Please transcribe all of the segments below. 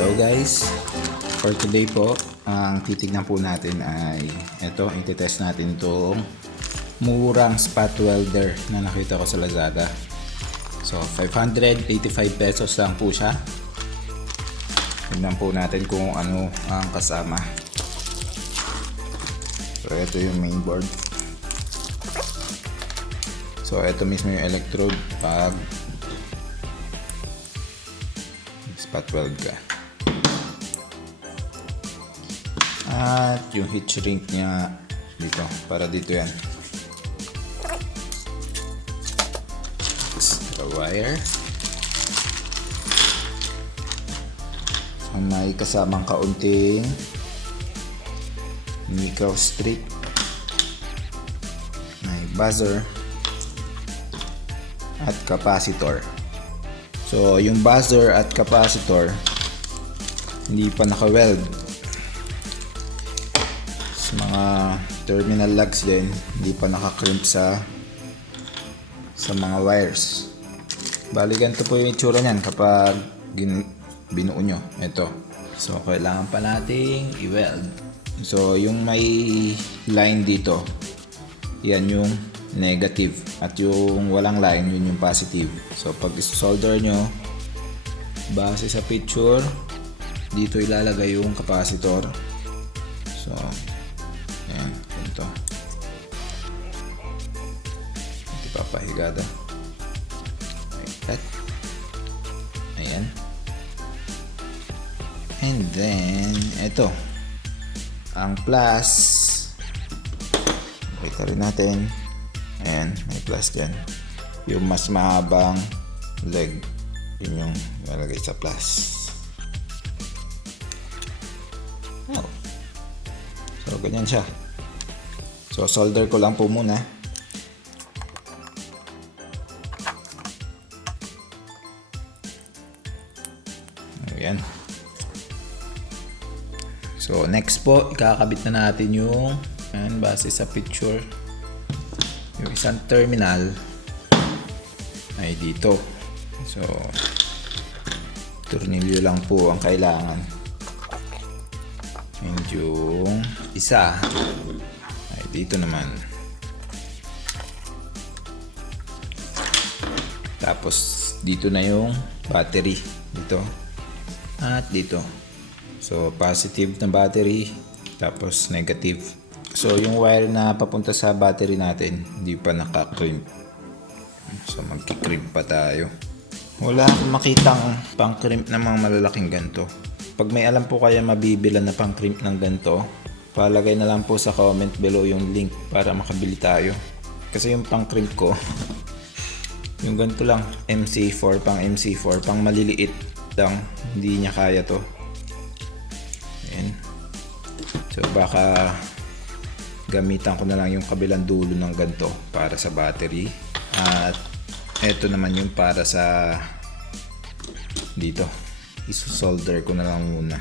Hello guys, for today po, ang titignan po natin ay ito, iti-test natin itong murang spot welder na nakita ko sa Lazada. So 585 pesos lang po siya. Tignan po natin kung ano ang kasama. So ito yung mainboard. So ito mismo yung electrode pag spot weld ka. At yung heat shrink niya dito, para dito yan. Extra wire. So may kasamang kaunting nickel strip. May buzzer at capacitor. So yung buzzer at capacitor hindi pa naka-weld. Sa mga terminal lugs din hindi pa naka-crimp sa mga wires. Bali ganito po yung itsura niyan kapag binuo nyo. Ito. So kailangan pa nating i-weld. So yung may line dito, yan yung negative, at yung walang line, yun yung positive. So pag solder nyo, base sa picture, dito ilalagay yung capacitor. So ayan, ito papahigada like that. Ayan, and then ito ang plus. Kita rin natin. Ayan, may plus dyan. Yung mas mahabang leg, yun yung lalagay sa plus. Oh. So ganyan siya. So solder ko lang po muna. Ayan. So next po, ikakabit na natin yung base sa picture. Yung isang terminal ay dito. So tornilyo lang po ang kailangan. And yung isa ay dito naman. Tapos dito na yung battery dito at dito. So positive na battery, tapos negative. So yung wire na papunta sa battery natin hindi pa naka-crimp. So magki-crimp pa tayo. Wala akong makitang pang-crimp na mga malalaking ganito. Pag may alam po kaya mabibilan na pang-crimp ng ganito, palagay na lang po sa comment below yung link para makabili tayo. Kasi yung pang-crimp ko yung ganito lang, MC4, pang MC4, pang maliliit lang, hindi niya kaya to. Ayan. So baka gamitan ko na lang yung kabilang dulo ng ganito para sa battery, at eto naman yung para sa dito. Iso-solder ko na lang muna.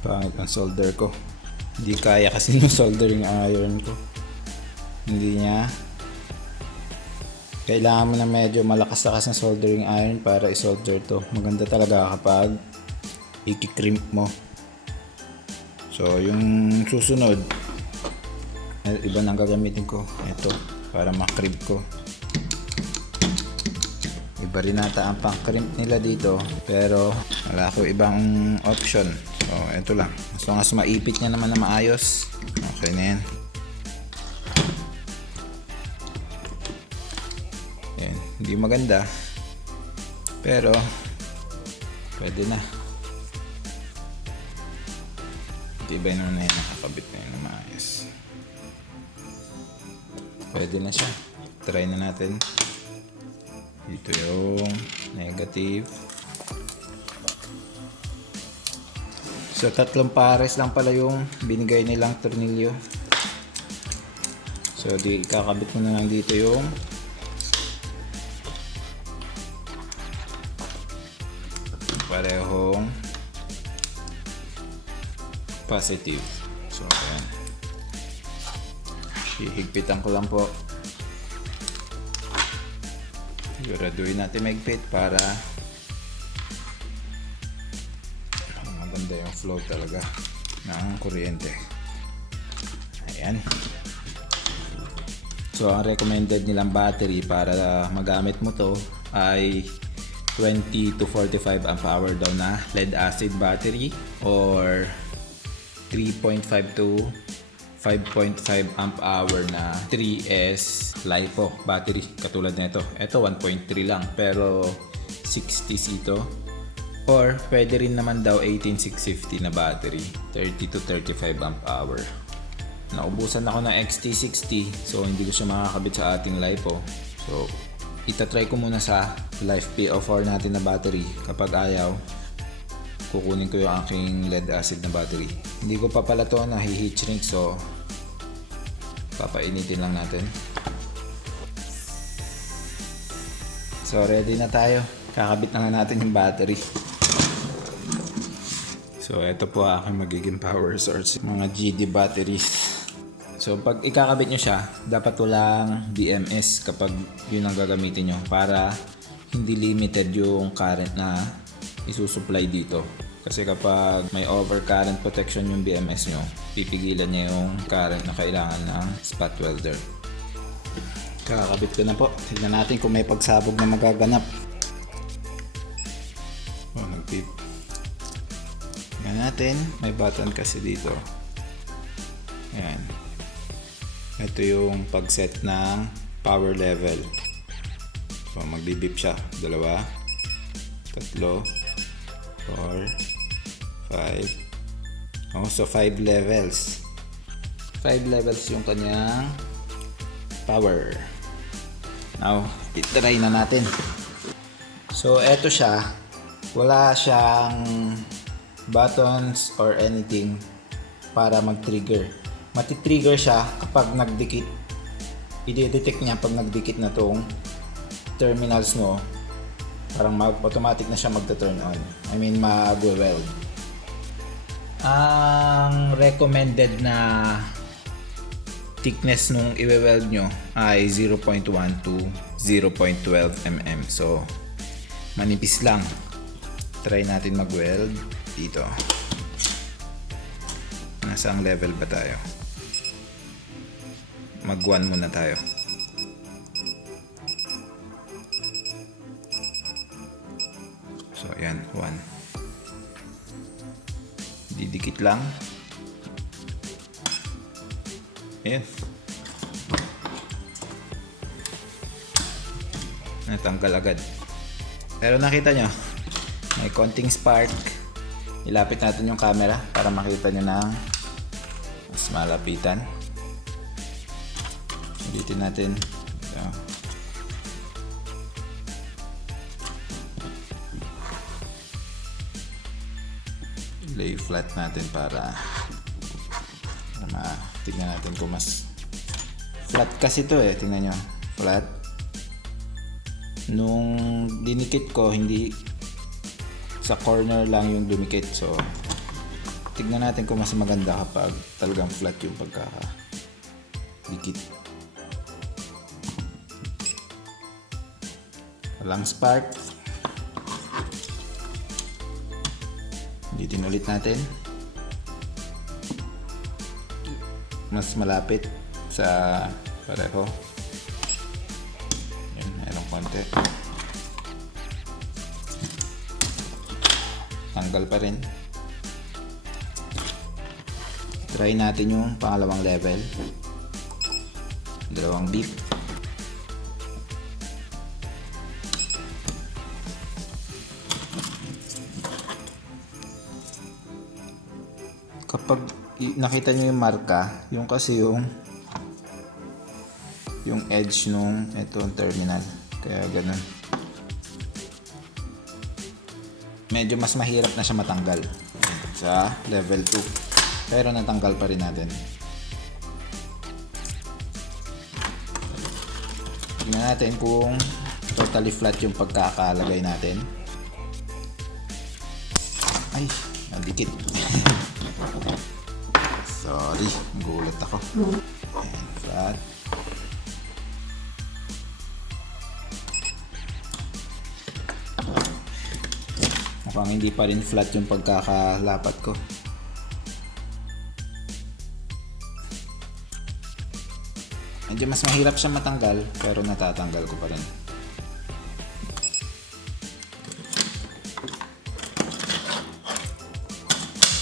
Pangit ang solder ko, hindi kaya kasi yung soldering iron ko. Hindi niya, kailangan mo na medyo malakas-lakas ng soldering iron para isolder to. Maganda talaga kapag i-crimp mo. So yung susunod, iba nang gagamitin ko. Ito, para ma-crimp ko. Iba rin nata ang pang-crimp nila dito, pero wala ko ibang option. So ito lang, as long as maipit niya naman na maayos, okay na yan. Yan, hindi maganda, pero pwede na. Tibay naman na yun, nakakabit na yun na maayos. Pwede na siya. Try na natin. Dito yung negative. So tatlong pares lang pala yung binigay nilang tornilyo. So di kakabit mo na lang dito yung parehong positive. So ayan, hihigpitan ko lang po. Siguraduhin natin maigpit para maganda yung flow talaga ng kuryente. Ayan. So ang recommended nilang battery para magamit mo to ay 20 to 45 amp hour daw na lead acid battery or 3.5 to 5.5 amp hour na 3S LiPo battery katulad nito. Ito 1.3 lang pero 60C ito. Or pwede rin naman daw 18650 na battery 30 to 35 amp hour. Naubusan ako ng XT60 so hindi ko siya makakabit sa ating LiPo. So itatry ko muna sa LiFePO4 natin na battery. Kapag ayaw, kukunin ko yung aking lead acid na battery. Hindi ko pa pala to na heat shrink so papainitin lang natin. So ready na tayo. Kakabit na nga natin yung battery. So ito po aking magiging power source, mga GD batteries. So pag ikakabit nyo siya, dapat walang BMS kapag yun ang gagamitin nyo para hindi limited yung current na isusupply dito. Kasi kapag may overcurrent protection yung BMS nyo, pipigilan niya yung current na kailangan ng spot welder. Kakabit ko na po. Tignan natin kung may pagsabog na magaganap. Oh, nag-beep. Tignan natin. May button kasi dito. Ayan. Ito yung pag-set ng power level. So magbi-beep siya. 2, 3, 4, 5. Oh, so 5 levels. 5 levels yung kanyang power. Now, itry na natin. So eto siya. Wala siyang buttons or anything para mag-trigger. Matitrigger siya kapag nagdikit. I-detect niya pag nagdikit na tong terminals mo. Parang automatic na siya magta-turn on. I mean mag-weld. Ang recommended na thickness nung i-weld nyo ay 0.1 to 0.12 mm. So manipis lang. Try natin mag-weld dito. Nasang level ba tayo? Mag 1 muna tayo. So ayan, 1. Didikit lang. Ayan. Natanggal agad. Pero nakita nyo, may konting spark. Ilapit natin yung camera para makita nyo ng mas malapitan. Ulitin natin. So, lay flat natin para tingnan natin kung mas flat kasi to eh. Tingnan nyo. Flat. Nung dinikit ko, hindi sa corner lang yung dumikit. So, tignan natin kung mas maganda kapag talagang flat yung pagkakadikit. Walang spark. Ulitin ulit natin. Mas malapit sa pareho. Yan, mayroong konti. Tanggal pa rin. Try natin yung pangalawang level. 2 beep. Kapag nakita nyo yung marka, yung kasi yung edge nung itong terminal. Kaya ganun. Medyo mas mahirap na siya matanggal sa level 2. Pero natanggal pa rin natin. Tingnan natin kung totally flat yung pagkakalagay natin. Ay, nadikit. Sorry, gulat ako. Ayan, flat. Mukhang hindi pa rin flat yung pagkakalapat ko. Medyo mas mahirap siya matanggal, pero natatanggal ko pa rin.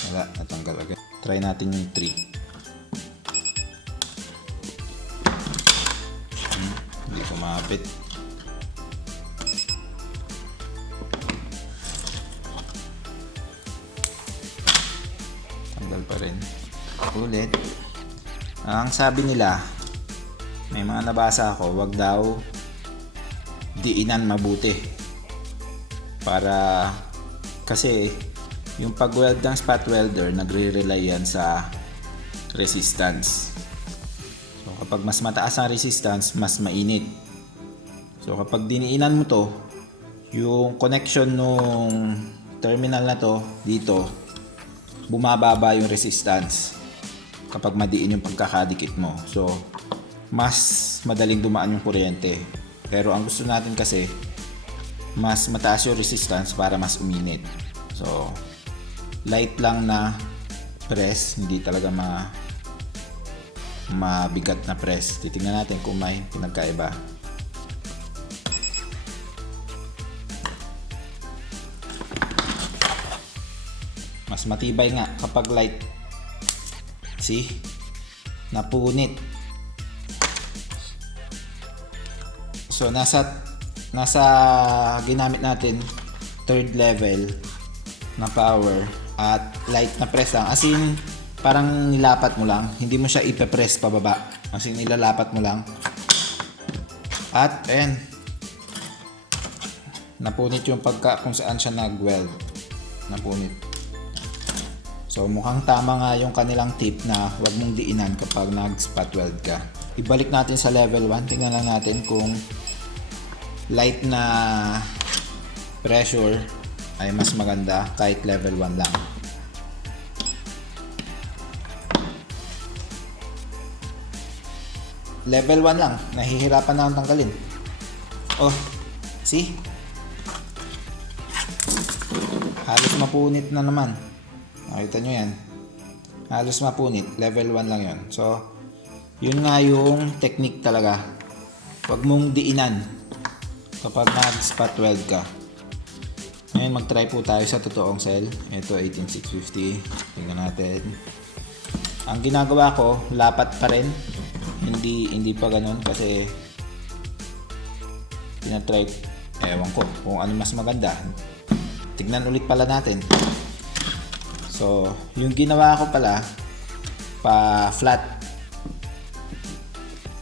Wala, natanggal agad. Try natin yung 3. Hindi ko maapit. Tanggal pa rin. Ulit. Ang sabi nila, may mga nabasa ako, wag daw diinan mabuti. Para kasi yung pag-weld ng spot welder, nagre-rely yan sa resistance. So kapag mas mataas ang resistance, mas mainit. So kapag diniinan mo to, yung connection nung terminal na to dito, bumababa yung resistance kapag madiin yung pagkakadikit mo. So mas madaling dumaan yung kuryente. Pero ang gusto natin kasi, mas mataas yung resistance para mas uminit. So light lang na press, hindi talaga mabigat na press. Titingnan natin kung may pinagkaiba. Mas matibay nga kapag light. See? Napunit. So nasa ginamit natin third level na power at light na press lang. As in, parang nilapat mo lang. Hindi mo siya ipe-press pababa. As in, nilalapat mo lang. At ayan. Napunit yung kung saan siya nag-weld. Napunit. So mukhang tama nga yung kanilang tip na huwag mong diinan kapag nag-spot weld ka. Ibalik natin sa level 1. Tingnan lang natin kung light na pressure ay mas maganda kahit level 1 lang. Level 1 lang, nahihirapan na akong tanggalin. Oh, see? Halos mapunit na naman. Nakita nyo yan. Halos mapunit, level 1 lang yon. So, yun nga yung technique talaga. Huwag mong diinan kapag nag-spot weld ka. Ngayon mag-try po tayo sa totoong cell. Ito 18650. Tingnan natin. Ang ginagawa ko, lapat pa rin. Hindi pa ganun kasi tinatry. Ewan ko kung ano mas maganda. Tignan ulit pala natin. So, yung ginawa ko pala pa flat.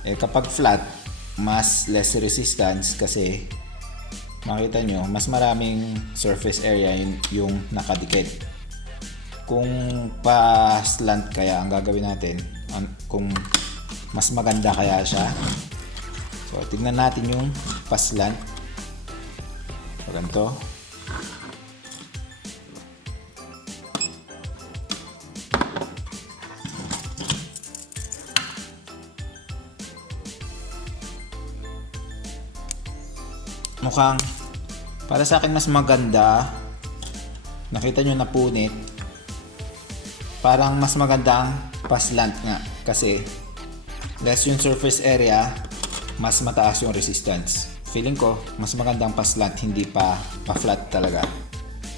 Kapag flat, mas less resistance kasi makita nyo, mas maraming surface area yung nakadikit. Kung pa slant kaya ang gagawin natin, kung mas maganda kaya siya. So, tignan natin yung pa slant. So, ganito. Mukhang para sa akin mas maganda. Nakita nyo napunit. Parang mas maganda ang pa-slant nga kasi less yung surface area, mas mataas yung resistance. Feeling ko mas maganda ang pa-slant, hindi pa-flat talaga.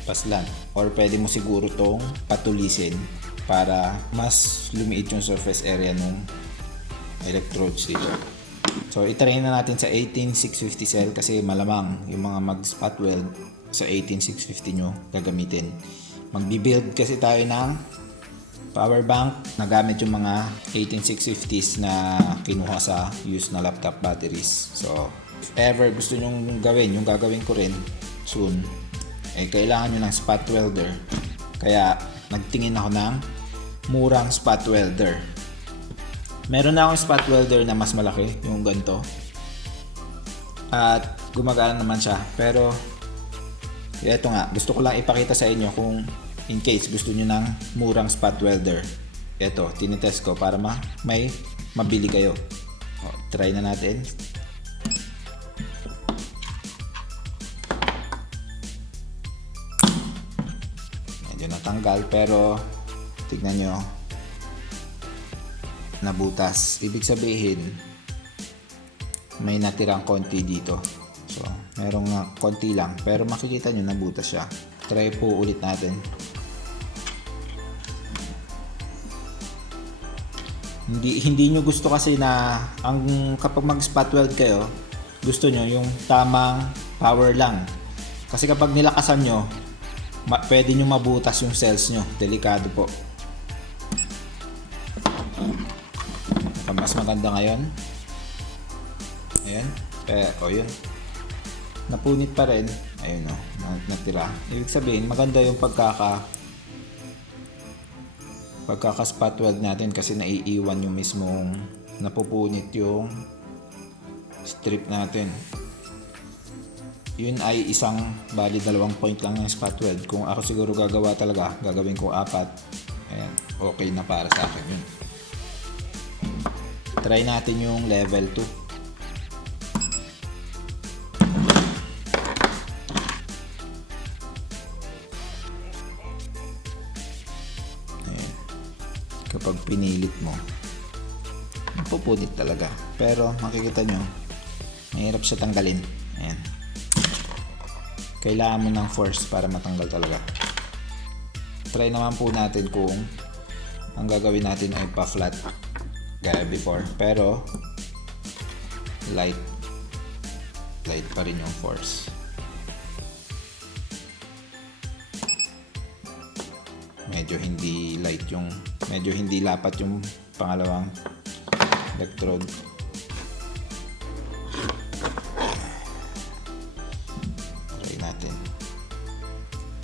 Pa-slant. Or pwede mo siguro tong patulisin para mas lumiit yung surface area ng electrodes dito. So, itry na natin sa 18650 cell kasi malamang yung mga mag-spot weld sa 18650 nyo gagamitin. Magbi-build kasi tayo ng power bank na gamit yung mga 18650s na kinuha sa used na laptop batteries. So, if ever gusto nyo gawin, yung gagawin ko rin soon, kailangan nyo ng spot welder. Kaya, nagtingin ako ng murang spot welder. Meron na akong spot welder na mas malaki, yung ganito. At gumagana naman siya. Pero, ito nga, gusto ko lang ipakita sa inyo kung in case gusto nyo ng murang spot welder. Ito, tinitest ko para may mabili kayo. Try na natin. natanggal, pero tignan nyo, nabutas. Ibig sabihin, may natirang konti dito. So, merong konti lang, pero makikita nyo nabutas siya. Try po ulit natin. Hindi nyo gusto kasi na kapag mag spot weld kayo, gusto nyo yung tamang power lang. Kasi kapag nilakasan nyo, pwede nyo mabutas yung cells nyo. Delikado po. Mas maganda ngayon. Ayan. Yun. Napunit pa rin. Ayun o. Natira. Ibig sabihin, maganda yung pagkaka-spot weld natin kasi naiiwan yung mismong napupunit yung strip natin. Yun ay bali 2 point lang yung spot weld. Kung ako siguro gagawa talaga, gagawin ko 4. Ayan, okay na para sa akin yun. Try natin yung level 2. Kapag pinilit mo, pupunit talaga, pero makikita nyo mahirap siya tanggalin. Ayan. Kailangan mo ng force para matanggal talaga. Try naman po natin kung ang gagawin natin ay pa-flat gaya before, pero light pa rin yung force. Medyo hindi lapat yung pangalawang electrode. Try natin.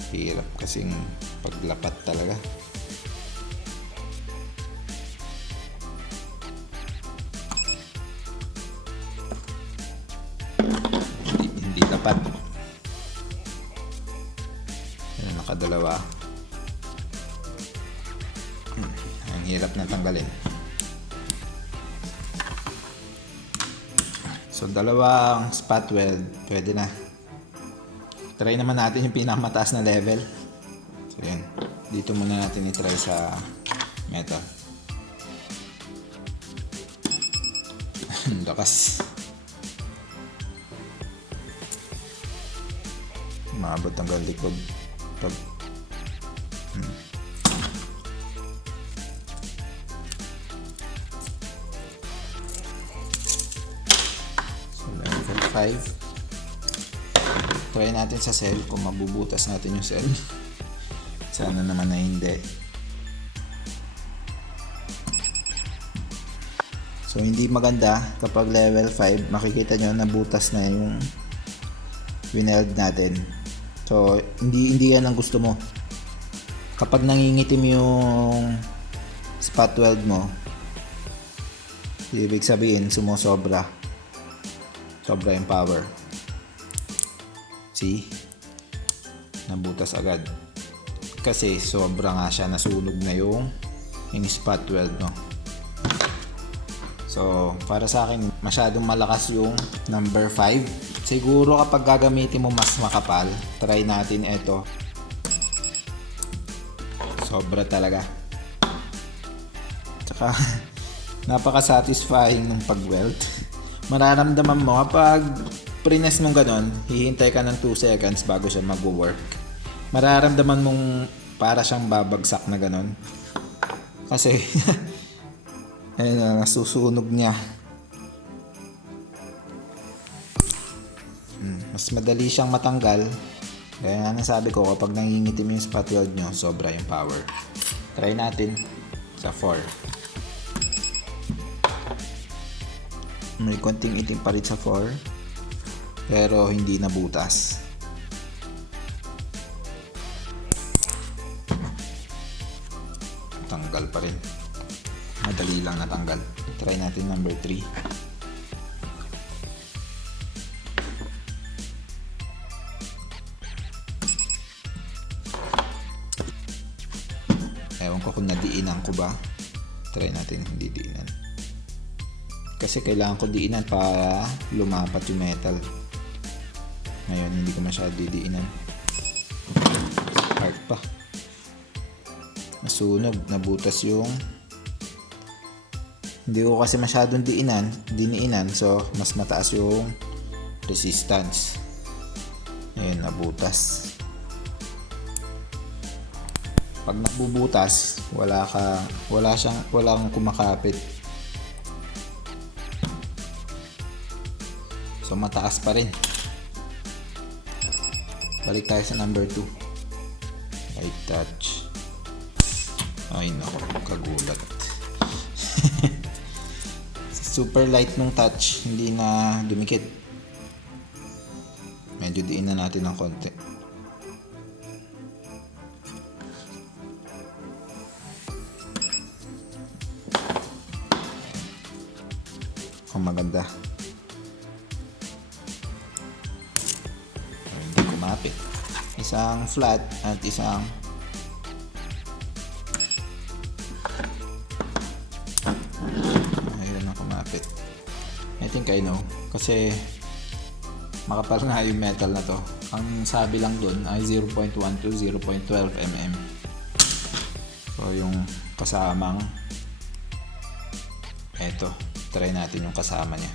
Hirap kasing paglapat talaga. Hindi lapat. Nakadalawa. Ang hirap na tanggalin. So, 2 spot weld, pwede na. Try naman natin yung pinakamataas na level. So, yan. Dito muna natin i-try sa metal. Lakas. Maabot hanggang likod. Level 5. Try natin sa cell kung mabubutas natin yung cell. Sana naman na hindi. So hindi maganda kapag level 5, makikita nyo nabutas na yung wineld natin. So hindi yan ang gusto mo. Kapag nangingitim yung spot weld mo, ibig sabihin sobra yung power. See? Nabutas agad. Kasi sobra nga siya, nasunog na yung spot weld mo. So, para sa akin, masyadong malakas yung number 5. Siguro kapag gagamitin mo mas makapal, try natin ito. Sobra talaga. Tsaka, napaka-satisfying ng pag-weld. Mararamdaman mo kapag prines mong ganon, hihintay ka ng 2 seconds bago siya mag-work. Mararamdaman mong para siyang babagsak na ganon. Kasi ayun, nasusunog niya. Mas madali siyang matanggal. Kaya nga nasabi ko, kapag nangingitim yung spot weld nyo, sobra yung power. Try natin sa 4. May konting itim pa rin sa 4, pero hindi nabutas. Tanggal pa rin. Madali lang natanggal. Try natin number 3. Ewan ko kung nadiinan ko ba. Try natin hindi diinan. Kasi kailangan ko diinan para lumapat yung metal. Ngayon hindi ko masyado diinan. Hard pa. nasunog, nabutas yung, hindi ko kasi masyadong diniinan, so mas mataas yung resistance. Ayun, nabutas. Pag nabubutas, walang kumakapit. So mataas pa rin. Balik tayo sa number 2. Light touch. Ay nako, kagulat. Super light nung touch, hindi na dumikit. Medyo diin na natin ng konti. Ang maganda. Hindi kumapit. Isang flat at isang kumapit. I think I know. Kasi makapal nga yung metal na to. Ang sabi lang dun ay 0.1 to 0.12 mm. So yung kasamang eto, try natin yung kasama niya.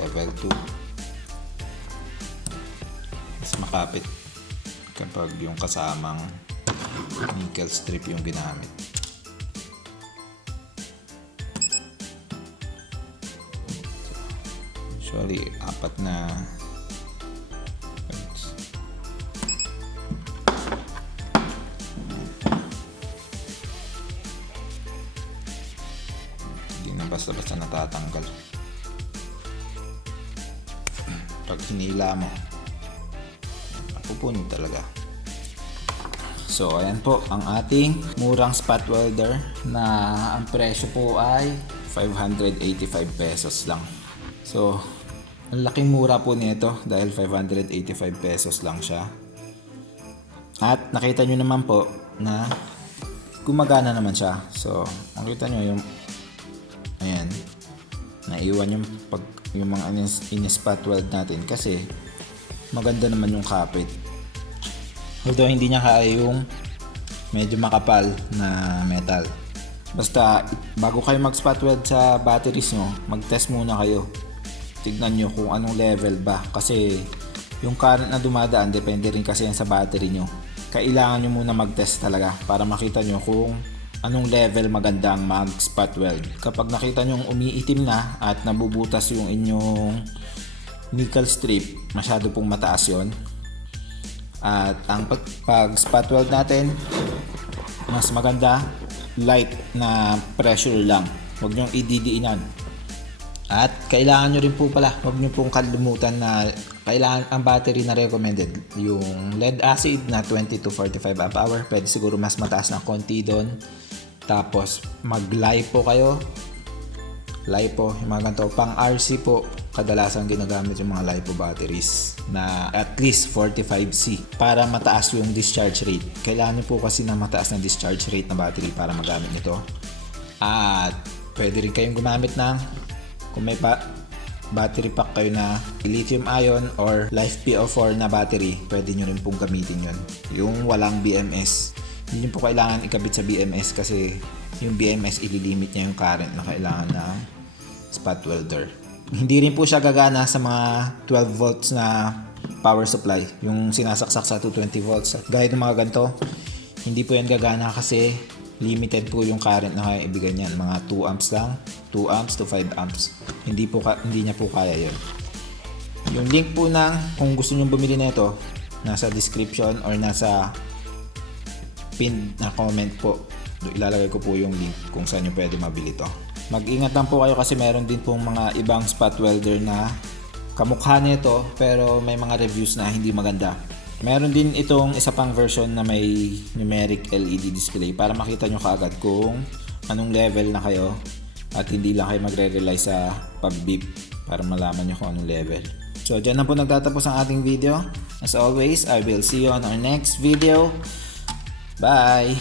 Level 2. Makapit kapag yung kasamang nickel strip yung ginamit. Usually 4 na hindi na basta-basta natatanggal. Pag hinila mo, pupunin talaga. So ayan po ang ating murang spot welder na ang presyo po ay 585 pesos lang. So ang laking mura po nito dahil 585 pesos lang siya. At nakita nyo naman po na gumagana naman siya. So makita nyo yung ayan, naiwan yung mga in-spot weld natin kasi maganda naman yung kapit. Although hindi niya kaya yung medyo makapal na metal. Basta bago kayo mag-spot weld sa batteries nyo, mag-test muna kayo. Tignan nyo kung anong level ba. Kasi yung current na dumadaan, depende rin kasi yan sa battery nyo. Kailangan nyo muna mag-test talaga para makita nyo kung anong level magandang mag-spot weld. Kapag nakita nyo umiitim na at nabubutas yung inyong nickel strip, masyado pong mataas yon. At ang pag spot weld natin, mas maganda light na pressure lang, huwag nyong ididiinan. At kailangan nyo rin po pala, huwag nyo pong kalimutan na kailangan ang battery na recommended yung lead acid na 20 to 45 amp hour. Pwede siguro mas mataas na konti doon. Tapos mag LiPo kayo. LiPo, yung mga ganito, pang RC po, kadalasan ginagamit yung mga LiPo batteries na at least 45C para mataas yung discharge rate. Kailangan nyo po kasi na mataas na discharge rate na battery para magamit nito. At pwede rin kayong gumamit ng, kung may battery pack kayo na lithium ion or LiFePO4 na battery, pwede nyo rin pong gamitin yun. Yung walang BMS. Hindi nyo po kailangan ikabit sa BMS kasi yung BMS ililimit niya yung current na kailangan ng spot welder. Hindi rin po siya gagana sa mga 12 volts na power supply, yung sinasaksak sa 220 volts. Gaya ng mga ganito, hindi po yan gagana kasi limited po yung current na kaya ibigay niyan. Mga 2 amps lang, 2 amps to 5 amps. Hindi niya po kaya yun. Yung link po ng kung gusto nyo bumili nito, nasa description or nasa pinned na comment po. Ilalagay ko po yung link kung saan nyo pwede mabili to. Mag-ingat lang po kayo kasi meron din pong mga ibang spot welder na kamukha nito pero may mga reviews na hindi maganda. Meron din itong isa pang version na may numeric LED display para makita nyo kaagad kung anong level na kayo at hindi lang kayo magre-rely sa pag-beep para malaman nyo kung anong level. So dyan na po nagtatapos ang ating video. As always, I will see you on our next video. Bye!